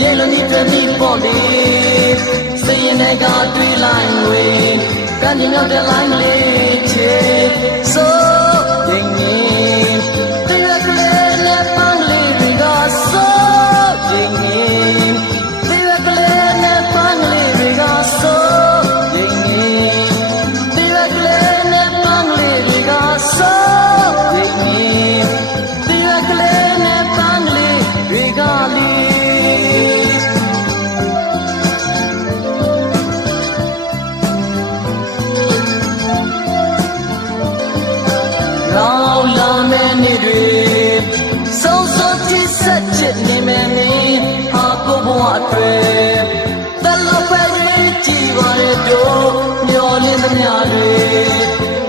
ရေလိုနီးတွေ့မိပေါ်လေစိတ်ရင်ထဲကတွေးလိုက်ဝင်ကံကြမြောက်တဲ့လိုင်းလေးချေဆိုရင်ငင်တရကလေးနဲ့ပန်းလေးတွေကဆိုရင်ငင်တရကလေးနဲ့ပန်းလေးတွေကဆိုရင်ငင်တရကလေးနဲ့ပန်းလေးတွေကဆိုရင်ငင်တရကလေးနဲ့ပန်းလေးတွေကနေမယ်နေဟာကိုဘဝအတွက်တလောက်ပဲကြည်ပါရဲ့တို့မျောလင်းသမျှတွေ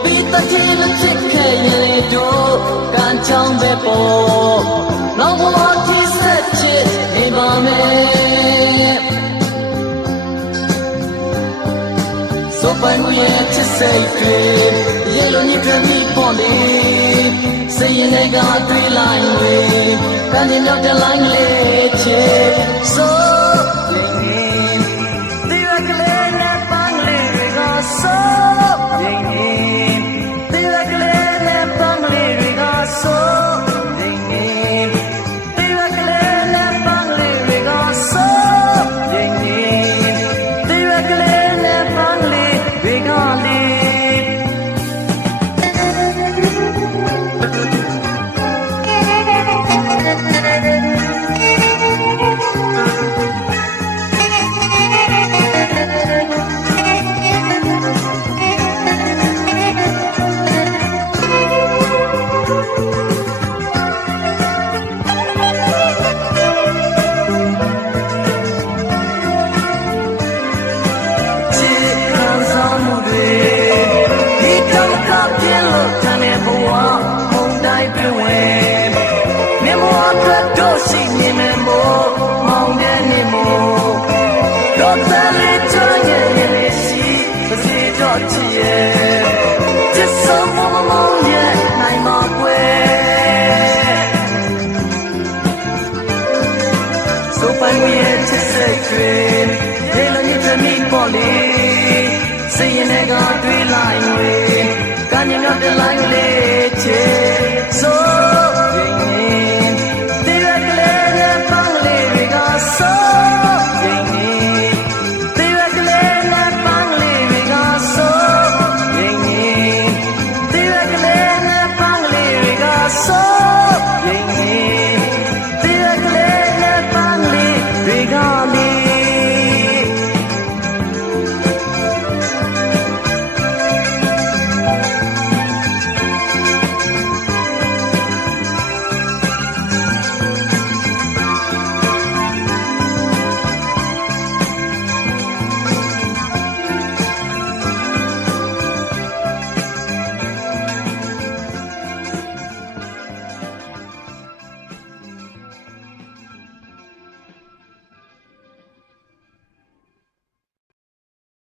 ပြီးတတိလချစ်ခဲ့ရင်တို့ကံချောင်းပဲပေါ်နောက်ဘဝတိဆက်ချစ်နေပါမယ်ဆိုပိုင်ရဲ့ချစ်စိတ်တွေရေလိုညစ်တွေ့မိပေါ်လေစိတ်ရင်ထဲကတွေးလိုက်တွေကံမြောက်တဲ့လိုင်းလေးချေဆို